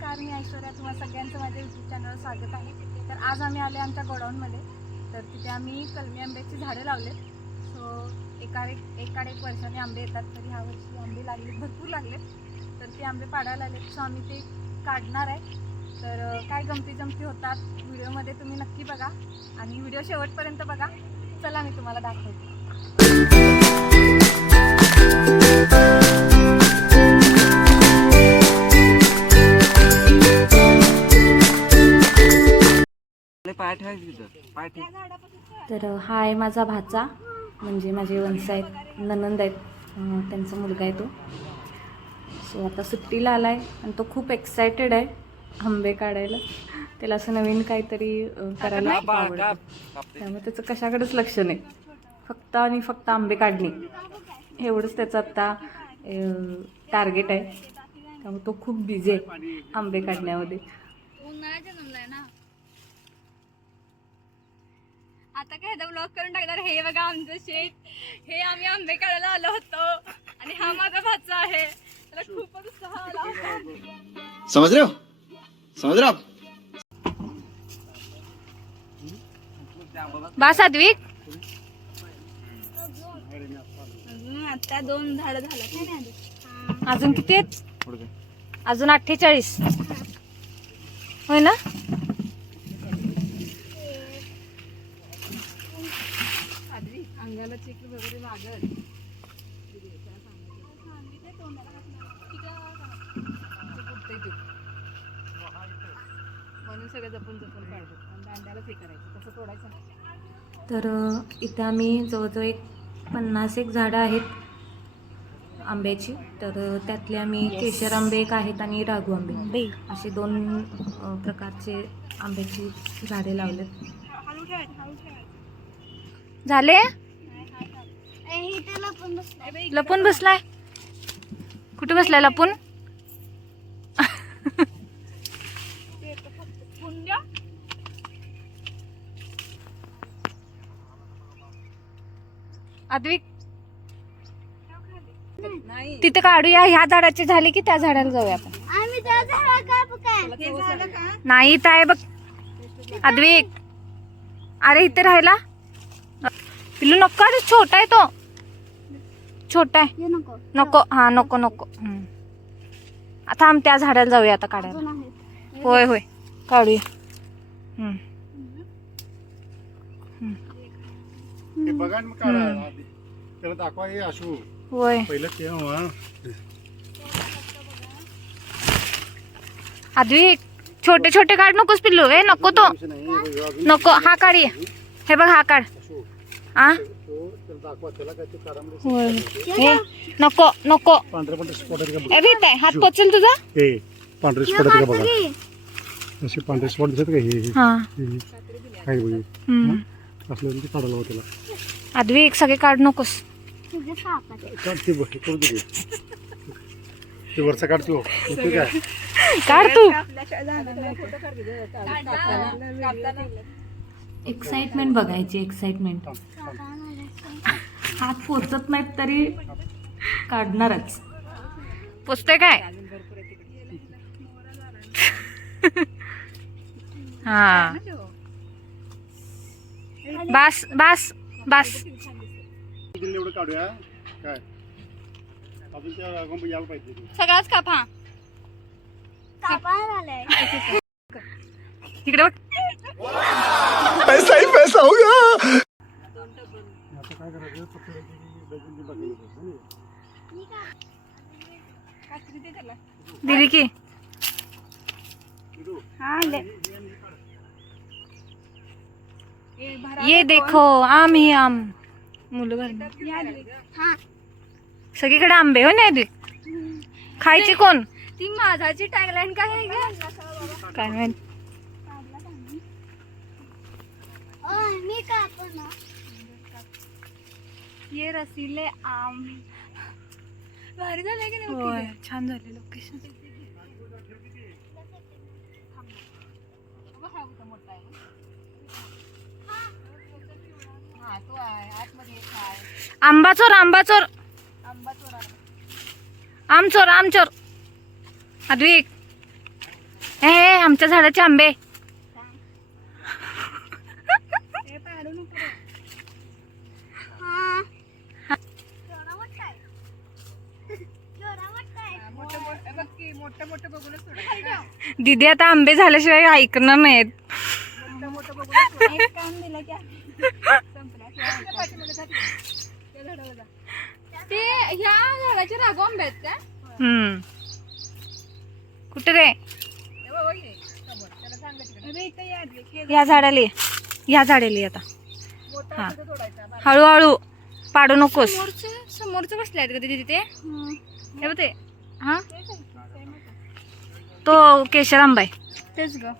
नमस्कार मी ऐश्वर्या. तुम्हा सगळ्यांचं माझ्या यूट्यूब चॅनलवर स्वागत आहे. तर आज आम्ही आले आमच्या गोडाऊनमध्ये. तर तिथे आम्ही कलमी आंब्याची झाडं लावलेत. सो एका एक एकाड एक वर्षाने आंबे येतात तर ह्या वर्षी आंबे लागले भरपूर लागलेत तर ते आंबे पाडायला आले सो आम्ही ते काढणार आहे. तर काय गमती जमती होतात व्हिडिओमध्ये तुम्ही नक्की बघा. आणि व्हिडिओ शेवटपर्यंत बघा. चला मी तुम्हाला दाखवते. पाय ठेवायचं तिथं पाय ठेव तर हा आहे माझा भाचा म्हणजे माझे वंश आहेत ननंद आहेत अं, त्यांचा मुलगा आहे तो. सो आता सुट्टीला आला आहे आणि तो खूप एक्सायटेड आहे आंबे काढायला. त्याला असं नवीन काहीतरी अं, करायला आवडतं. त्यामुळे त्याचं कशाकडेच लक्ष नाही. फक्त आणि फक्त आंबे काढणे. एवढंच त्याचं आत्ता टार्गेट आहे. त्यामुळे तो खूप बिझी आहे आंबे काढण्यामध्ये. जमलाय ना. आता काय ब्लॉग करून टाकणार? हे बघा आमचं शेत हे आम्ही आंबे काढायला आलो होतो. आणि हा माझा भाचा आहे. त्याला खूपच उत्साह आला होता. समझ रहे हो? समझ रहे हो आप? बा सात्विक. आता दोन झाड झालं अजून किती आहेत? अजून अठ्ठेचाळीस. होय ना? चिकल वगैरे लागल. म्हणून सगळं जपून जपून काढतो आणि दांड्यालाच हे करायचं. तसं तोडायचं नाही. तर इथं आम्ही जवळजवळ एक पन्नास एक झाडं आहेत आंब्याची. तर त्यातले आम्ही केशर आंबे एक आहेत आणि राघू आंबे. असे दोन प्रकारचे आंब्याची झाडे लावलेत. झाले? लपून बसलाय? कुठे बसलाय लपून? अद्विक तिथे काढूया ह्या झाडाची झाली की त्या झाडाला जाऊया आपण. नाही इथं आहे बघ. अद्विक अरे इथे राहिला? पिल्लू नको अरे छोटा आहे तो. छोटा आहे. नको. हा नको नको. हम्म. आता आम्ही त्या झाडाला जाऊया आता काढायला. होय होय. काढूया. बघा आधी. त्याला दाखवा हे अशू. होय. पहिलं अद्विक छोटे छोटे काढ. नकोस पिल्लू. ए नको तो. नको. हा काढ. हे बघ हा काढ. आ? होय. हे नको नको. पांढरे पांढरे स्पॉट आहेत का ए भीत आहे. हात पोचेल तुझा? हे पांढरे स्पॉट आहेत का बघा? असे पांढरे स्पॉट दिसत का? हे हे- हा. हे आहे बघ. हम्म. असलं ते काढायला हवं त्याला. अद्विक सगळे काढ नकोस. काढ ते बघ करू दे. ते. ते. वरचा काढतो होतो काय काढ तू एक्साइटमेंट बघायची एक्साइटमेंट हात पोचत नाहीत तरी काढणारच. पोचते काय? हा. बास बास बास. सगळाच कापा. तिकडे बघ. पैसा ही पैसा होगा आता काय करायचं फक्त डझन ते बघायचं दिली की ये देखो आम ही आम। मुलं भरणार. सगळीकडे आंबे हो नाही खायची कोण? ती माझाची टॅगलाईन काय आहे ग? काय माहित? ये रसीले आम. भारी की नाही छान झाले लोकेशन आंबा चोर आंबा चोर आम चोर आम चोर अद्विक. आमच्या झाडाचे आंबे मोठं मोठं बघूनच सोडायचं दीदी आता आंबे झाल्याशिवाय ऐकणार नाहीत. ते ह्या झाडाचे राघव आंबे आहेत का? हम्म. कुठे रे? या झाडाला ये. झाडाला आता. हा. हळूहळू पाडू नकोस. समोरचे समोरचे बसले आहेत का तिथे तिथे? हे बघ ते. हा? तो केशर आंबा आहे तेच ग.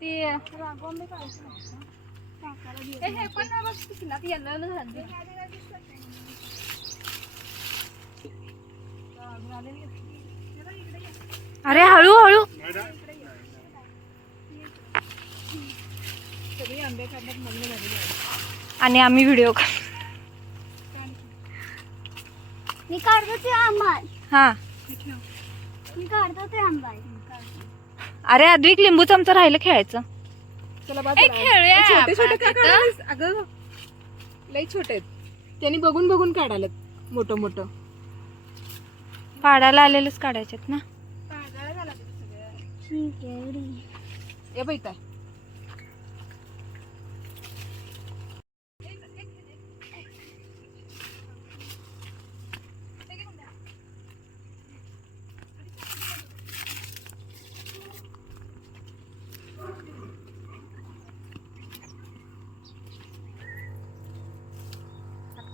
ते. अरे हळूहळू. सगळी आंबे काढण्यात मग्न झालेली. आणि आम्ही व्हिडिओ मी काढतो ते आंबा हा. मी काढतो ते आंबा अरे अद्विक लिंबू चमचा राहिलं खेळायचं. चला ए, बाजूला. खेळूया ते छोटे छोटे आपण का काढायलास? अगं लई छोटे आहेत. त्यांनी बघून बघून काढायला मोठं मोठं. पाडायला आलेलेच काढायचेत ना. ठीक आहे. ए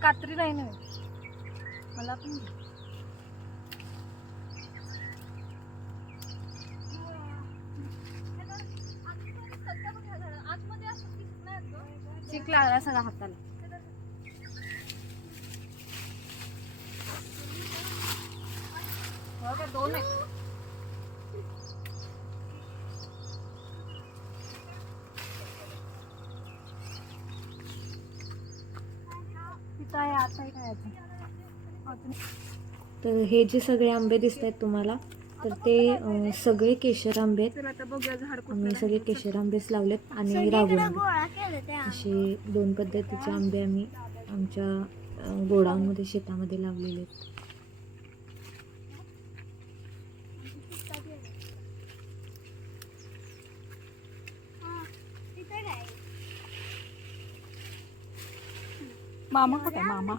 कात्री नाही ना मला पण दे. चिक लागला सगळा हाताला हो का, दोन आहेत तिथं आहे आताही खायचं तर हे जे सगळे आंबे दिसत आहेत तुम्हाला तर ते सगळे केशर आंबे आहेत. तर आता बघूया झाड आम्ही सगळे केशर आंबेच लावलेत आणि राघू आंबे. असे दोन पद्धतीचे आंबे आम्ही आमच्या गोडाऊनमध्ये शेतामध्ये लावलेले आहेत तिथे काय मामा कुठे मामा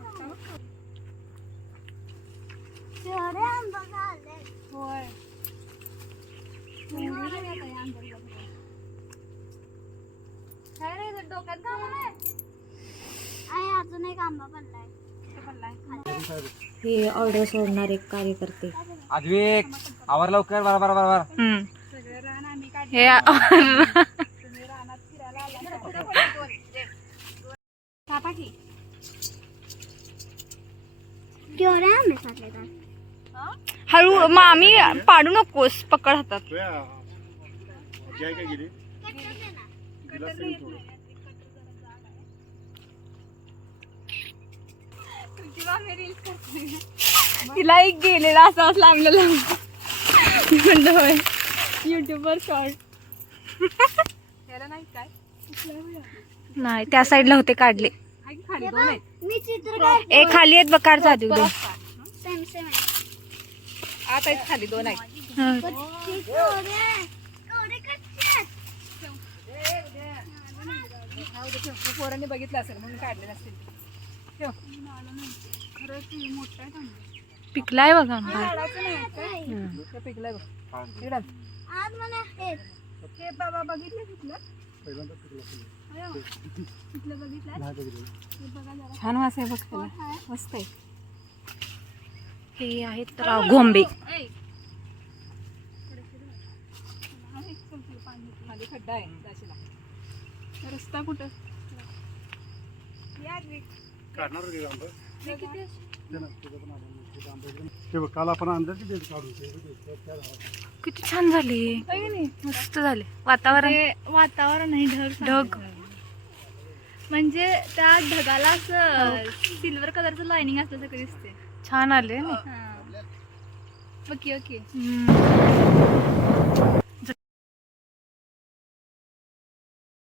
होय काय रे इथं डोक्यात घालून आहे? आणि अजून एक आंबा पडलाय इथं पडलाय. हे ऑर्डर सोडणार एक कार्यकर्ते आवर लवकर बरा बरा बरा बरा सगळं रान आम्ही काढलं. हे तुम्ही रानात फिरायला आला की. केवढे आंबे साठले तर हळू मामी पाडू नकोस पकड हातात. गेली. तिला एक गेलेला असाच लागलेला म्हणलं होय युट्यूबवर शॉर्ट त्याला नाही काय? नाही त्या साईडला होते काढले. आहे की खाली आहेत मी चित्र काय ए खाली आहेत बकार सेम सेम आहे आत आहेत खाली दोन हं. पण ते कच्चे आहेत. राहू दे, ठेव. पोरांनी बघितलं असेल म्हणून काढले नसतील ठेव आहे. पिकलाय बघा आंबा झाडाचं नाही आहेत काय? हं. ते पिकलंय बघ इकडं. आज मला हेच हे बाबा बघितलं तिथलं पहिल्यांदा हे छान वास आहे बघ त्याला मस्त आहे. हे आहेत घोंबे खड्डा आहे. रस्ता कुठं? किती काल आपण छान झाले? मस्त झाले. वातावरण. वातावरण आहे ढग ढग. म्हणजे त्या ढगाला असं सिल्वर कलरचं लाइनिंग असल्यासारखं दिसते छान आले ना हा. ओके ओके हम्म.